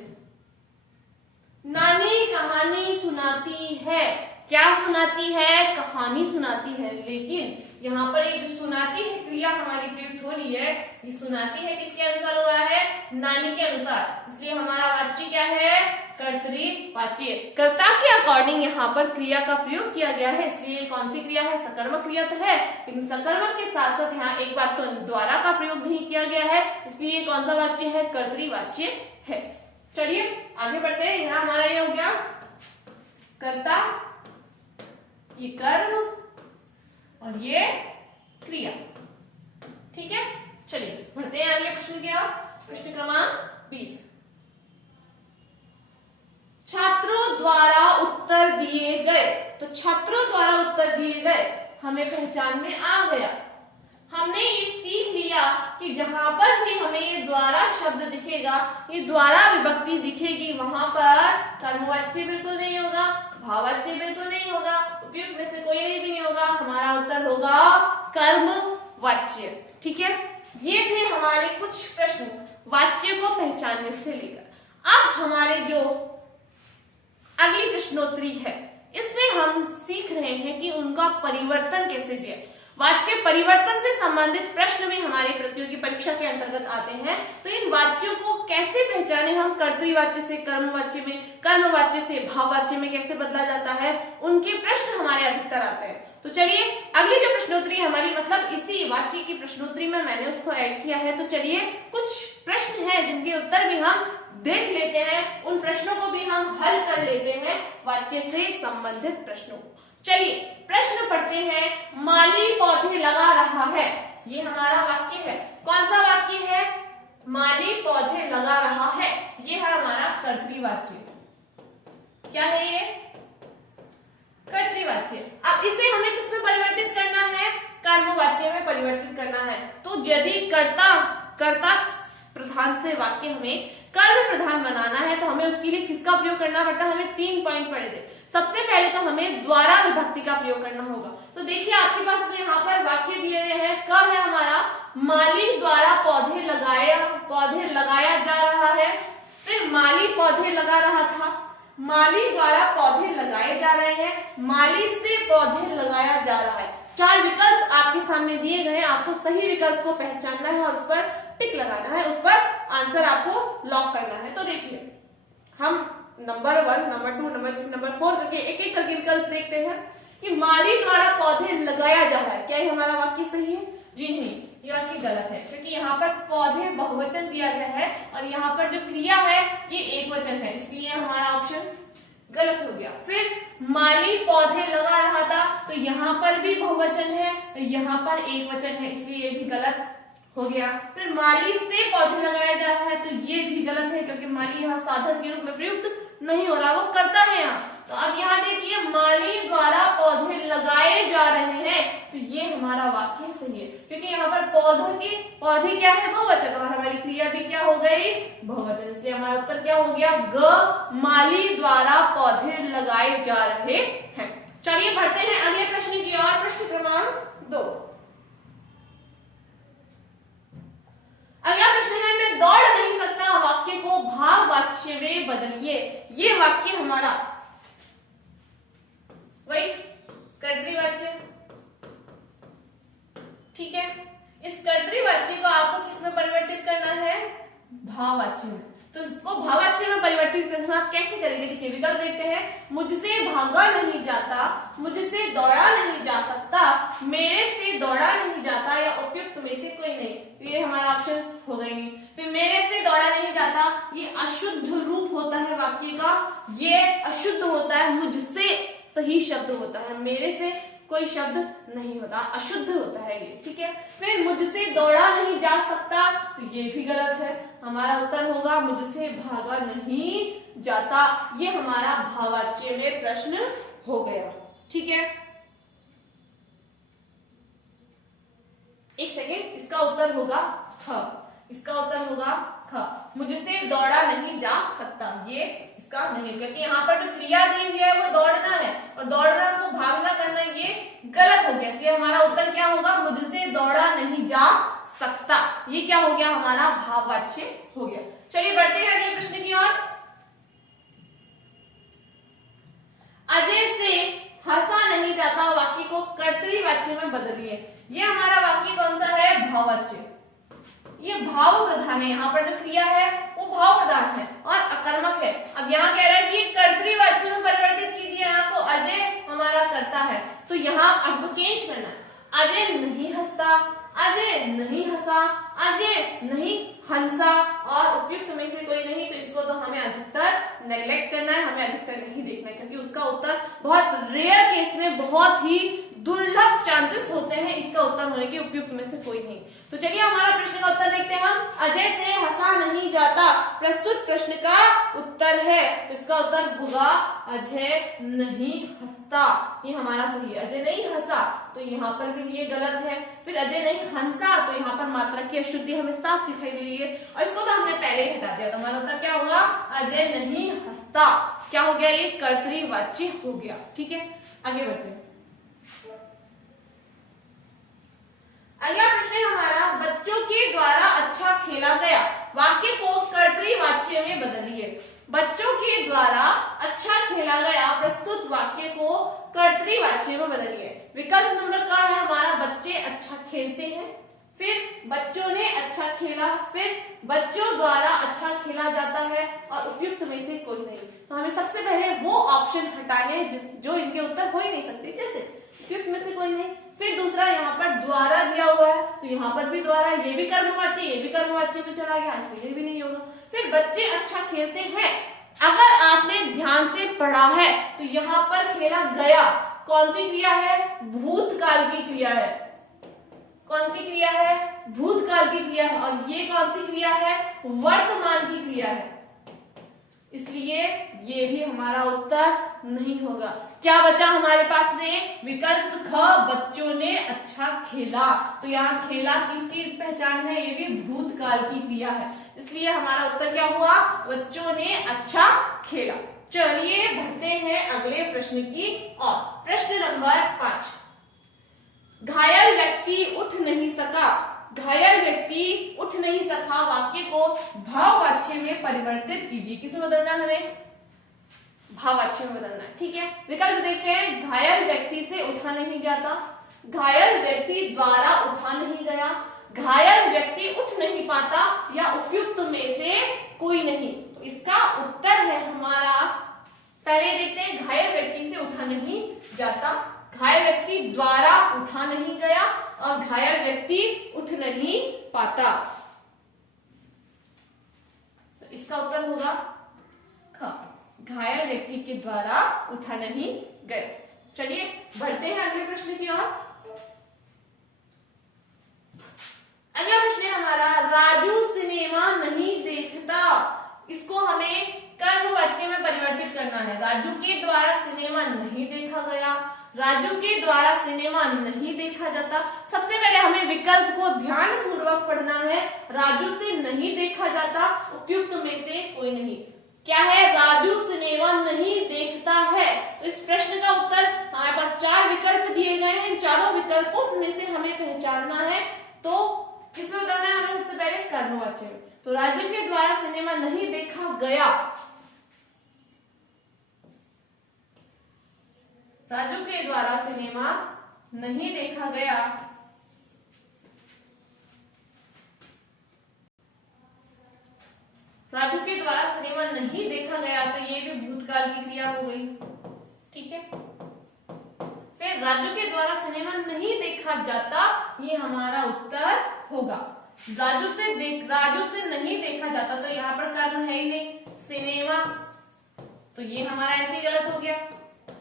नानी कहानी सुनाती है। क्या सुनाती है? कहानी सुनाती है। लेकिन यहाँ पर ये जो सुनाती है क्रिया हमारी प्रयुक्त हो रही है, ये सुनाती है किसके अनुसार हो रहा है? नानी के अनुसार। इसलिए हमारा वाच्य क्या है? कर्तृवाच्य। कर्ता के अकॉर्डिंग यहाँ पर क्रिया का प्रयोग किया गया है, इसलिए कौन सी क्रिया है? सकर्मक क्रिया तो है, लेकिन सकर्मक के साथ साथ यहाँ एक बात तो द्वारा का प्रयोग नहीं किया गया है, इसलिए कौन सा वाच्य है? कर्तृवाच्य है। चलिए आगे बढ़ते हैं। यहाँ हमारा ये हो गया कर्ता, ये कर्म और ये क्रिया। ठीक है, चलिए बढ़ते हैं अगले प्रश्न की ओर। प्रश्न क्रमांक 20। छात्रों द्वारा उत्तर दिए गए। तो छात्रों द्वारा उत्तर दिए गए हमें पहचान में आ गया। हमने ये सीख लिया कि जहां पर भी हमें ये द्वारा शब्द दिखेगा, ये द्वारा विभक्ति दिखेगी, वहां पर कर्मवाच्य बिल्कुल नहीं होगा, भाववाच्य बिल्कुल नहीं होगा, उपयुक्त में से कोई भी नहीं होगा। हमारा उत्तर होगा कर्मवाच्य। ठीक है, ये थे हमारे कुछ प्रश्न वाच्य को पहचानने से लेकर। अब हमारे जो अगली प्रश्नोत्तरी है, इसमें हम सीख रहे हैं कि उनका परिवर्तन कैसे किया। वाच्य परिवर्तन से संबंधित प्रश्न भी हमारे प्रतियोगी परीक्षा के अंतर्गत आते हैं। तो इन वाच्यों को कैसे पहचाने हम? कर्तृवाच्य से कर्मवाच्य में, कर्मवाच्य से भाववाच्य में कैसे बदला जाता है, उनके प्रश्न हमारे अधिकतर आते हैं। तो चलिए अगली जो प्रश्नोत्तरी हमारी, मतलब इसी वाच्य की प्रश्नोत्तरी में मैंने उसको ऐड किया है। तो चलिए कुछ प्रश्न है जिनके उत्तर भी हम देख लेते हैं, उन प्रश्नों को भी हम हल कर लेते हैं, वाच्य से संबंधित प्रश्नों को। चलिए प्रश्न पढ़ते हैं। माली पौधे लगा रहा है, ये हमारा वाक्य है। कौन सा वाक्य है? माली पौधे लगा रहा है, ये है हमारा कर्तृवाच्य। क्या है ये? कर्तृवाच्य। कर्तृवाच्य। अब इसे हमें किसमें परिवर्तित करना है? कर्मवाच्य में परिवर्तित करना है। तो यदि कर्ता प्रधान से वाक्य हमें कर्म प्रधान बनाना है तो हमें उसके लिए किसका प्रयोग करना पड़ता है? हमें 3 पॉइंट पढ़े थे। सबसे पहले तो हमें द्वारा विभक्ति का प्रयोग करना होगा। तो देखिए आपके पास में यहाँ पर वाक्य दिए गए हैं। क है हमारा माली द्वारा पौधे लगाया जा रहा है। फिर माली पौधे लगा रहा था, माली द्वारा पौधे लगाए जा रहे हैं, माली से पौधे लगाया जा रहा है। 4 विकल्प आपके सामने दिए गए हैं। आपको सही विकल्प को पहचानना है और उस पर टिक लगाना है, उस पर आंसर आपको लॉक करना है। तो देखिए हम नंबर 1, नंबर 2, नंबर 3, नंबर 4 करके एक एक करके विकल्प देखते हैं कि माली द्वारा पौधे लगाया जा रहा है। क्या ये हमारा वाक्य सही है? जी नहीं, ये वाक्य गलत है, क्योंकि यहाँ पर पौधे बहुवचन दिया गया है और यहाँ पर जो क्रिया है ये एकवचन है, इसलिए हमारा ऑप्शन गलत हो गया। फिर माली पौधे लगा रहा था, तो यहाँ पर भी बहुवचन है, यहाँ पर एकवचन है, इसलिए ये भी गलत हो गया। फिर माली से पौधे लगाया जा रहा है, तो ये भी गलत है, क्योंकि माली यहाँ साधन के रूप में प्रयुक्त नहीं हो रहा, वो करता है यहाँ। तो अब यहाँ देखिए माली द्वारा पौधे लगाए जा रहे हैं, तो ये हमारा वाक्य सही है, क्योंकि यहाँ पर पौधे क्या है? बहुवचन, और हमारी क्रिया भी क्या हो गई? बहुवचन, इसलिए हमारा उत्तर क्या हो गया? ग, माली द्वारा पौधे लगाए जा रहे हैं। चलिए बढ़ते हैं अगले प्रश्न की ओर। प्रश्न क्रमांक 2। अगला प्रश्न है, मैं दौड़ नहीं सकता वाक्य को भाववाच्य में बदलिए। ये वाक्य हमारा वही कर्तृवाच्य, ठीक है। इस कर्तृवाच्य को आपको किसमें परिवर्तित करना है? भाववाच्य में। तो इसको भाववाच्य में परिवर्तित करना आप कैसे करेंगे? देखिए विकल्प देखते हैं। मुझसे भागा नहीं जाता, मुझसे दौड़ा नहीं जा सकता, मेरे से दौड़ा नहीं जाता या उपयुक्त में से कोई नहीं। तो ये हमारा ऑप्शन हो गई नहीं। फिर मेरे से दौड़ा नहीं जाता, ये अशुद्ध रूप होता है वाक्य का, ये अशुद्ध होता है। मुझसे सही शब्द होता है, मेरे से कोई शब्द नहीं होता, अशुद्ध होता है ये, ठीक है। फिर मुझसे दौड़ा नहीं जा सकता, तो ये भी गलत है। हमारा उत्तर होगा मुझसे भागा नहीं जाता। ये हमारा भाववाच्य में प्रश्न हो गया, ठीक है। एक सेकेंड, इसका उत्तर होगा ख। इसका उत्तर होगा ख, मुझसे दौड़ा नहीं जा सकता। ये इसका नहीं, क्योंकि यहाँ पर जो क्रिया दी हुई है वो दौड़ना है, और दौड़ना को भागना करना ये गलत हो गया। इसलिए हमारा उत्तर क्या होगा? मुझसे दौड़ा नहीं जा सकता। ये क्या हो गया? हमारा भाववाच्य हो गया। चलिए बढ़ते हैं अगले प्रश्न की ओर। अजय से हंसा नहीं जाता वाक्य को कर्तृवाच्य में बदलिए। ये हमारा वाक्य कौन सा है? भाववाच्य। ये भाव प्रधान है, यहाँ पर जो क्रिया है वो भाव प्रधान है और अकर्मक है। अब यहाँ कह रहा है कि कर्तृवाच्य में परिवर्तित कीजिए। यहाँ को अजय हमारा करता है, तो यहाँ आपको चेंज करना है। अजय नहीं हंसता, अजय नहीं हंसा, अजय नहीं हंसा और उपयुक्त में से कोई नहीं। तो इसको तो हमें अधिकतर नेग्लेक्ट करना है, हमें अधिकतर नहीं देखना है, क्योंकि उसका उत्तर बहुत रेयर केस में, बहुत ही दुर्लभ चांसेस होते हैं इसका उत्तर होने के, उपयुक्त में से कोई नहीं। तो चलिए हमारा प्रश्न का उत्तर देखते हैं हम। अजय से हंसा नहीं जाता प्रस्तुत प्रश्न का उत्तर है, तो इसका उत्तर होगा अजय नहीं हंसता। ये हमारा सही है। अजय नहीं हंसा, तो यहाँ पर भी ये गलत है। फिर अजय नहीं हंसा, तो यहाँ पर मात्रा की अशुद्धि हमें साफ दिखाई दे रही है, और इसको तो हमने पहले ही हटा दिया। तो हमारा उत्तर क्या होगा? अजय नहीं हंसता। क्या हो गया? ये कर्तृवाच्य हो गया, ठीक है। आगे बढ़ते हैं। अगला प्रश्न है हमारा, बच्चों के द्वारा अच्छा खेला गया वाक्य को कर्तृवाच्य में बदलिए। बच्चों के द्वारा अच्छा खेला गया प्रस्तुत वाक्य को कर्तृवाच्य में बदलिए। विकल्प नंबर का है हमारा, बच्चे अच्छा खेलते हैं, फिर बच्चों ने अच्छा खेला, फिर बच्चों द्वारा अच्छा खेला जाता है और उपयुक्त में से कोई नहीं। तो हमें सबसे पहले वो ऑप्शन हटाने जो इनके उत्तर हो ही नहीं सकते, जैसे उपयुक्त में से कोई नहीं। फिर दूसरा यहाँ पर द्वारा दिया हुआ है, तो यहाँ पर भी द्वारा, ये भी कर्मवाच्य, ये भी कर्मवाच्य में चला गया, इसलिए भी नहीं होगा। फिर बच्चे अच्छा खेलते हैं, अगर आपने ध्यान से पढ़ा है तो यहाँ पर खेला गया कौन सी क्रिया है? भूतकाल की क्रिया है। कौन सी क्रिया है? भूतकाल की क्रिया है। और ये कौन सी क्रिया है? वर्तमान की क्रिया है। इसलिए ये भी हमारा उत्तर नहीं होगा। क्या बचा हमारे पास में? विकल्प ख, बच्चों ने अच्छा खेला। तो यहाँ खेला किसकी पहचान है? ये भी भूतकाल की क्रिया है, इसलिए हमारा उत्तर क्या हुआ? बच्चों ने अच्छा खेला। चलिए बढ़ते हैं अगले प्रश्न की ओर। प्रश्न नंबर 5। घायल व्यक्ति उठ नहीं सका। घायल व्यक्ति उठ नहीं सका वाक्य को भाववाच्य में परिवर्तित कीजिए। किसमें बदलना है हमें? भाववाच्य में बदलना है। ठीक है, विकल्प देखते हैं। घायल व्यक्ति से उठा नहीं जाता, घायल व्यक्ति द्वारा उठा नहीं गया, घायल व्यक्ति उठ नहीं पाता, या उपयुक्त में से कोई नहीं। तो इसका उत्तर है हमारा, पहले देखते हैं, घायल व्यक्ति से उठा नहीं जाता, घायल व्यक्ति द्वारा उठा नहीं गया, और घायल व्यक्ति उठ नहीं पाता। तो इसका उत्तर होगा ख, घायल व्यक्ति के द्वारा उठा नहीं गया। चलिए बढ़ते हैं अगले प्रश्न की ओर। अगला प्रश्न है हमारा, राजू सिनेमा नहीं देखता। इसको हमें कर्मवाच्य में परिवर्तित करना है। राजू के द्वारा सिनेमा नहीं देखा गया, राजू के द्वारा सिनेमा नहीं देखा जाता। सबसे पहले हमें विकल्प को ध्यान पूर्वक पढ़ना है। राजू से नहीं देखा जाता, उपयुक्त में से कोई नहीं। क्या है? राजू सिनेमा नहीं देखता है। तो इस प्रश्न का उत्तर, हमारे पास 4 विकल्प दिए गए हैं, चारों विकल्पों में से हमें पहचानना है। तो किसमें बदलना है हमें? सबसे पहले कर्मवाच्य में। तो राजू के द्वारा सिनेमा नहीं देखा गया, राजू के द्वारा सिनेमा नहीं देखा गया, राजू के द्वारा सिनेमा नहीं देखा गया, तो ये भी भूतकाल की क्रिया हो गई। ठीक है, फिर राजू के द्वारा सिनेमा नहीं देखा जाता, ये हमारा उत्तर होगा। राजू से नहीं देखा जाता, तो यहाँ पर कर्म है ही नहीं, सिनेमा, तो ये हमारा ऐसे ही गलत हो गया।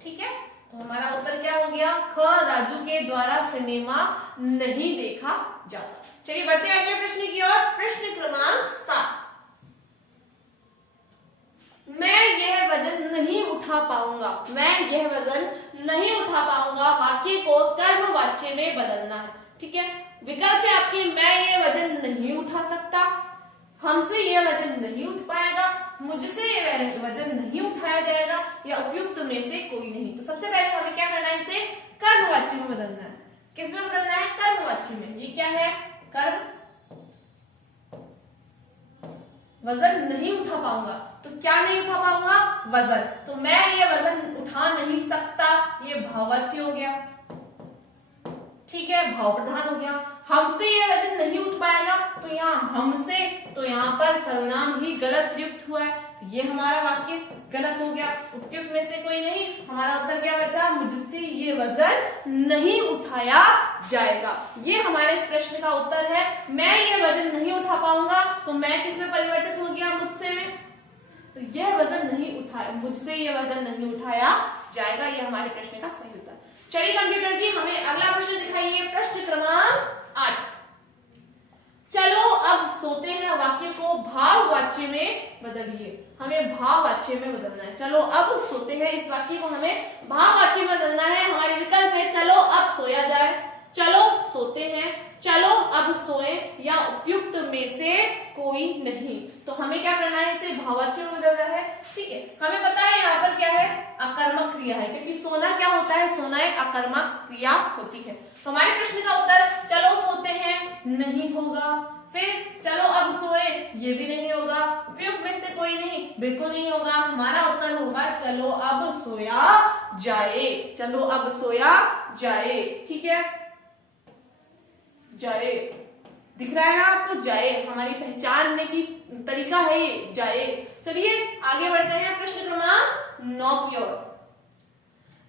ठीक है, तो हमारा उत्तर क्या हो गया? ख, राजू के द्वारा सिनेमा नहीं देखा जाता। चलिए बढ़ते हैं अगले प्रश्न की ओर। प्रश्न क्रमांक 7। मैं यह वजन नहीं उठा पाऊंगा। मैं यह वजन नहीं उठा पाऊंगा वाक्य को कर्मवाच्य में बदलना है। ठीक है, विकल्प है आपके, मैं ये वजन नहीं उठा सकता, हमसे यह वजन नहीं उठ पाएगा, मुझसे यह वजन नहीं उठाया जाएगा, या उपयुक्त में से कोई नहीं। तो सबसे पहले हमें क्या करना है? इसे कर्मवाच्य में बदलना है। किसमें बदलना है? कर्मवाच्य में। ये क्या है? कर्म, वजन नहीं उठा पाऊंगा। तो क्या नहीं उठा पाऊंगा? वजन। तो मैं ये वजन उठा नहीं सकता, ये भाववाच्य हो गया। ठीक है, भाव प्रधान हो गया। हमसे ये वजन नहीं उठ पाएगा, तो यहाँ हमसे, तो यहाँ पर सर्वनाम ही गलत प्रयुक्त हुआ है, तो ये हमारा वाक्य गलत हो गया। उपयुक्त में से कोई नहीं, हमारा उत्तर क्या बचा? मुझसे ये वजन नहीं उठाया जाएगा। ये हमारे इस प्रश्न का उत्तर है। मैं ये वजन नहीं उठा पाऊंगा, तो मैं किस में परिवर्तित हो गया? मुझसे में। तो यह वजन नहीं उठाया, मुझसे ये वजन नहीं उठाया जाएगा, ये हमारे प्रश्न का सही उत्तर। चलिए कंप्यूटर जी, हमें अगला प्रश्न दिखाइए। प्रश्न क्रमांक 8। चलो अब सोते हैं वाक्य को भाववाच्य में बदलिए। हमें भाववाच्य में बदलना है। चलो अब सोते हैं, इस वाक्य को हमें भाववाच्य में बदलना है। हमारे विकल्प है, चलो अब सोया जाए, चलो सोते हैं, चलो अब सोए, या उपयुक्त में से कोई नहीं। तो हमें क्या करना है? इसे भाववाच्य में बदलना है। ठीक है, हमें पता है यहाँ पर क्या है? आकर्मक क्रिया है, क्योंकि सोना क्या होता है? सोना एक आकर्मक क्रिया होती है। तो हमारे प्रश्न का उत्तर चलो सोते हैं नहीं होगा, फिर चलो अब सोए, ये भी नहीं होगा, उपयुक्त में से कोई नहीं, बिल्कुल नहीं होगा। हमारा उत्तर होगा चलो अब सोया जाए, चलो अब सोया जाए। ठीक है, जाए दिख रहा है ना आपको? जाए हमारी पहचानने की तरीका है, ये जाए। चलिए आगे बढ़ते हैं प्रश्न क्रमांक 9 की ओर।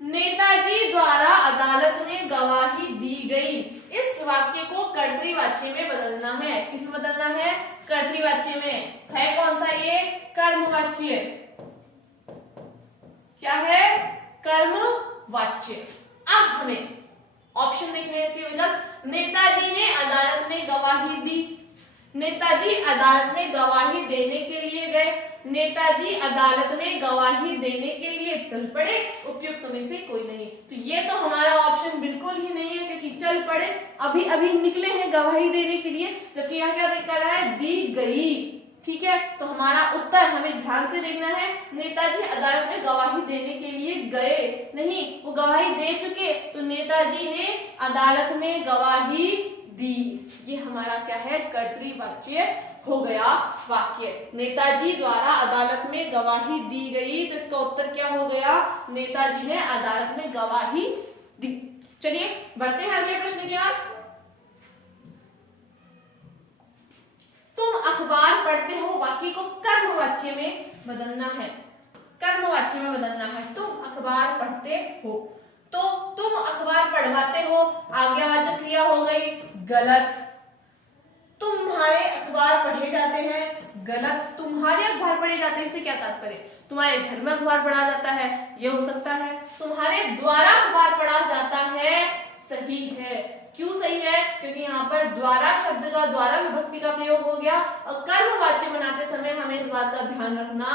नेताजी द्वारा अदालत में गवाही दी गई। इस वाक्य को कर्तृवाच्य में बदलना है। किसमें बदलना है? कर्तृवाच्य में। है कौन सा ये? कर्मवाच्य। क्या है? कर्मवाच्य। अब हमें ऑप्शन देखने हैं इसके विकल्प। नेताजी ने अदालत में गवाही दी। नेताजी अदालत में गवाही देने के लिए गए। नेताजी अदालत में गवाही देने के लिए चल पड़े, उपयुक्त में से कोई नहीं। तो ये तो हमारा ऑप्शन बिल्कुल ही नहीं है, क्योंकि चल पड़े अभी अभी निकले हैं गवाही देने के लिए, जबकि यहाँ क्या दिख रहा है, दी गई। ठीक है, तो हमारा उत्तर हमें ध्यान से देखना है, नेताजी अदालत में गवाही देने के लिए गए नहीं, वो गवाही दे चुके, तो नेताजी ने अदालत में गवाही दी। ये हमारा क्या है, कर्तृवाच्य हो गया वाक्य। नेताजी द्वारा अदालत में गवाही दी गई, तो इसका उत्तर क्या हो गया, नेताजी ने अदालत में गवाही दी। चलिए बढ़ते हैं अगले प्रश्न की ओर। तुम अखबार पढ़ते हो, वाक्य को कर्मवाच्य में बदलना है, कर्मवाच्य में बदलना है। तुम अखबार पढ़ते हो, तो तुम अखबार पढ़वाते हो, आज्ञावाचक क्रिया हो गई, गलत। तुम्हारे अखबार पढ़े जाते हैं, गलत। तुम्हारे अखबार पढ़े जाते हैं, इससे क्या तात्पर्य, तुम्हारे घर में अखबार पढ़ा जाता है, ये हो सकता है। तुम्हारे द्वारा अखबार पढ़ा जाता है, सही है। क्यों सही है, क्योंकि यहाँ पर द्वारा शब्द का द्वारा विभक्ति का प्रयोग हो गया, और कर्मवाच्य बनाते समय हमें इस बात का ध्यान रखना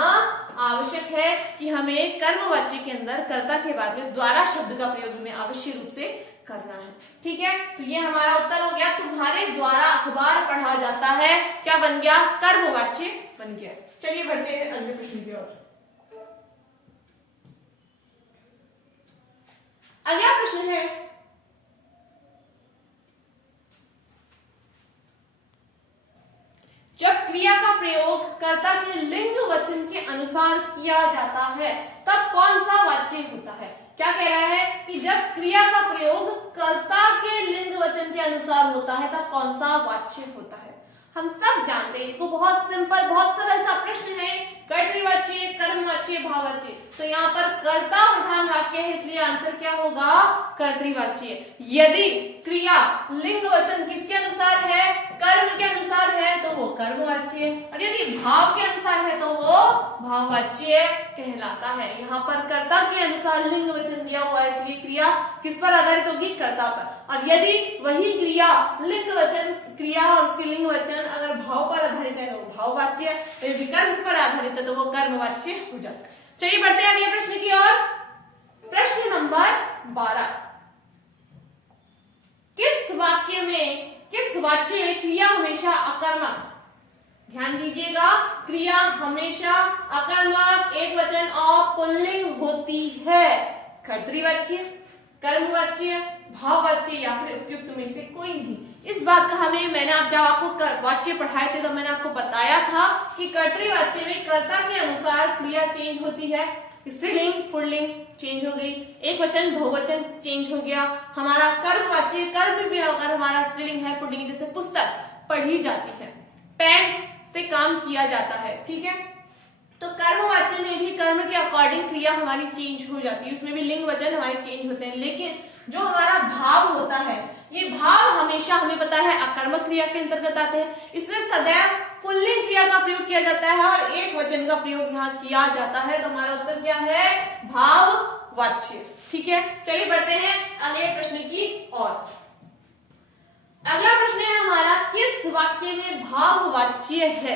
आवश्यक है कि हमें कर्मवाच्य के अंदर कर्ता के बाद में द्वारा शब्द का प्रयोग हमें आवश्यक रूप से करना है। ठीक है, तो ये हमारा उत्तर हो गया, तुम्हारे द्वारा अखबार पढ़ा जाता है, क्या बन गया, कर्मवाच्य बन गया। चलिए बढ़ते हैं अगले प्रश्न की ओर। अगला प्रश्न है, जब क्रिया का प्रयोग कर्ता के लिंग वचन के अनुसार किया जाता है, तब कौन सा वाच्य होता है। क्या कह रहा है कि जब क्रिया का प्रयोग कर्ता के लिंग वचन के अनुसार होता है, तब कौन सा वाच्य होता है। हम सब जानते हैं इसको, बहुत सिंपल, बहुत सरल सा प्रश्न है, कर्तृवाच्य, कर्मवाच्य, भाववाच्य। तो यहाँ पर कर्ता प्रधान वाक्य है, इसलिए आंसर क्या होगा, कर्तृवाच्य। यदि क्रिया लिंग वचन किसके अनुसार है, कर्म के अनुसार है, तो वो कर्मवाच्य, और यदि भाव के अनुसार है तो वो भाववाच्य कहलाता है। यहाँ पर कर्ता के अनुसार लिंग वचन दिया हुआ है, इसलिए क्रिया किस पर आधारित होगी, कर्ता पर। और यदि वही क्रिया लिंग वचन, क्रिया और उसके लिंग वचन अगर भाव पर आधारित है तो वो भाववाच्य, यदि कर्म पर आधारित है तो वो कर्मवाच्य हो जाता है। चलिए बढ़ते हैं अगले प्रश्न की ओर। प्रश्न नंबर 12, किस वाक्य में, किस वाच्य में क्रिया हमेशा अकर्मक, ध्यान दीजिएगा, क्रिया हमेशा अकर्मक, एक वचन और पुल्लिंग होती है, कर्तृवाच्य, कर्मवाच्य, भाववाच्य या फिर उपयुक्त में से कोई नहीं। इस बात का हमें, मैंने आप जब आपको वाच्य पढ़ाए थे तो मैंने आपको बताया था कि कर्तृवाच्य में कर्ता के अनुसार क्रिया चेंज होती है, स्त्रीलिंग पुल्लिंग चेंज हो गई, एक वचन बहुवचन चेंज हो गया। हमारा कर्मवाच्य, कर्म भी अगर हमारा स्त्रीलिंग है, पुल्लिंग, जैसे पुस्तक पढ़ी जाती है, पेन से काम किया जाता है। ठीक है, तो कर्मवाच्य में भी कर्म के अकॉर्डिंग क्रिया हमारी चेंज हो जाती है, उसमें भी लिंग वचन हमारे चेंज होते हैं। लेकिन जो हमारा भाव होता है, ये भाव हमेशा हमें पता है अकर्मक क्रिया के अंतर्गत आते हैं, इसमें सदैव पुल्लिंग क्रिया का प्रयोग किया जाता है और एक वचन का प्रयोग यहाँ किया जाता है। तो हमारा उत्तर क्या है, भाववाच्य। ठीक है, चलिए बढ़ते हैं अगले प्रश्न की ओर। अगला प्रश्न है हमारा, किस वाक्य में भाववाच्य है।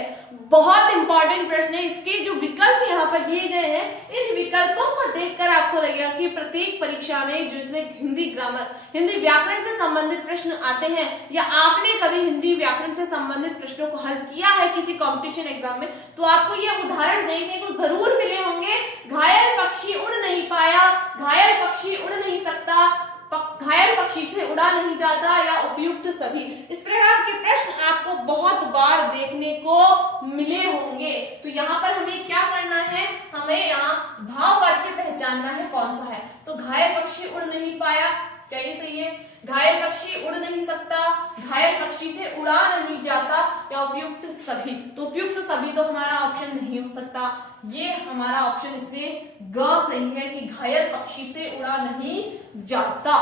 बहुत इंपॉर्टेंट प्रश्न है, इसके जो विकल्प यहाँ पर दिए गए हैं, इन विकल्पों को देखकर आपको लगेगा कि प्रत्येक परीक्षा में जो इसमें हिंदी ग्रामर, हिंदी व्याकरण से संबंधित प्रश्न आते हैं, या आपने कभी हिंदी व्याकरण से संबंधित प्रश्नों को हल किया है किसी कॉम्पिटिशन एग्जाम में, तो आपको ये उदाहरण देखने को जरूर मिले होंगे। घायल पक्षी उड़ नहीं पाया, घायल पक्षी उड़ नहीं सकता, घायल पक्षी से उड़ा नहीं जाता, या उपयुक्त सभी। इस प्रकार के प्रश्न आपको बहुत बार देखने को मिले होंगे। तो यहाँ पर हमें क्या करना है, हमें यहाँ भाववाच्य पहचानना है कौन सा है। तो घायल पक्षी उड़ नहीं पाया, क्या ये सही है, घायल पक्षी उड़ नहीं सकता, घायल पक्षी से उड़ा नहीं जाता, या उपयुक्त सभी। तो उपयुक्त सभी तो हमारा ऑप्शन नहीं हो सकता, ये हमारा ऑप्शन इसमें ग सही है कि घायल पक्षी से उड़ा नहीं जाता।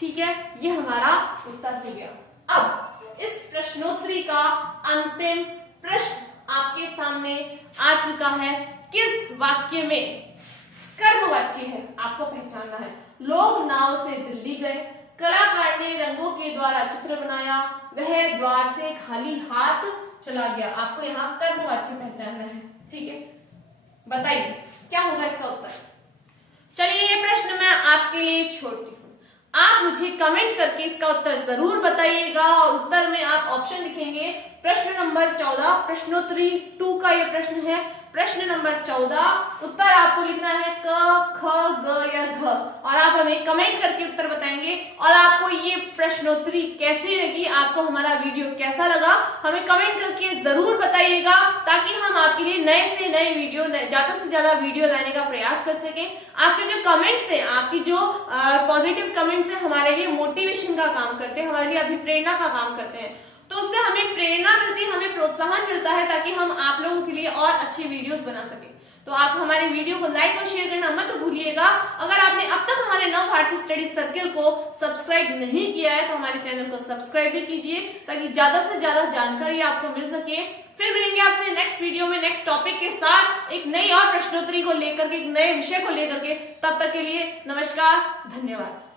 ठीक है, ये हमारा उत्तर हो गया। अब इस प्रश्नोत्तरी का अंतिम प्रश्न आपके सामने आ चुका है, किस वाक्य में कर्मवाच्य है, आपको पहचानना है। लोग नाव से दिल्ली गए, कलाकार ने रंगों के द्वारा चित्र बनाया, वह द्वार से खाली हाथ चला गया। आपको यहाँ कर्मवाच्य पहचानना है। ठीक है, बताइए क्या होगा इसका उत्तर। चलिए ये प्रश्न मैं आपके लिए छोड़ती हूँ, आप मुझे कमेंट करके इसका उत्तर जरूर बताइएगा और उत्तर में आप ऑप्शन लिखेंगे। प्रश्न नंबर 14 प्रश्नोत्तरी 2 का ये प्रश्न है। प्रश्न नंबर 14 उत्तर आपको लिखना है क, ख, ग या घ और आप हमें कमेंट करके उत्तर बताएंगे। और आपको ये प्रश्नोत्तरी कैसी लगी, आपको हमारा वीडियो कैसा लगा, हमें कमेंट करके जरूर बताइएगा ताकि हम आपके लिए नए से नए वीडियो, ज्यादा से ज्यादा वीडियो लाने का प्रयास कर सकें। आपके जो कमेंट्स हैं, आपकी जो पॉजिटिव कमेंट्स हैं हमारे लिए मोटिवेशन का काम करते हैं, हमारे लिए अभिप्रेरणा का काम करते हैं। तो उससे हमें प्रेरणा मिलती है, हमें प्रोत्साहन मिलता है ताकि हम आप लोगों के लिए और अच्छे वीडियोस बना सकें। तो आप हमारे वीडियो को लाइक और शेयर करना मत भूलिएगा। अगर आपने अब तक हमारे नव भारती स्टडी सर्किल को सब्सक्राइब नहीं किया है तो हमारे चैनल को सब्सक्राइब भी कीजिए ताकि ज्यादा से ज्यादा जानकारी आपको मिल सके। फिर मिलेंगे आपसे नेक्स्ट वीडियो में नेक्स्ट टॉपिक के साथ, एक नई और प्रश्नोत्तरी को लेकर के, एक नए विषय को लेकर के। तब तक के लिए नमस्कार, धन्यवाद।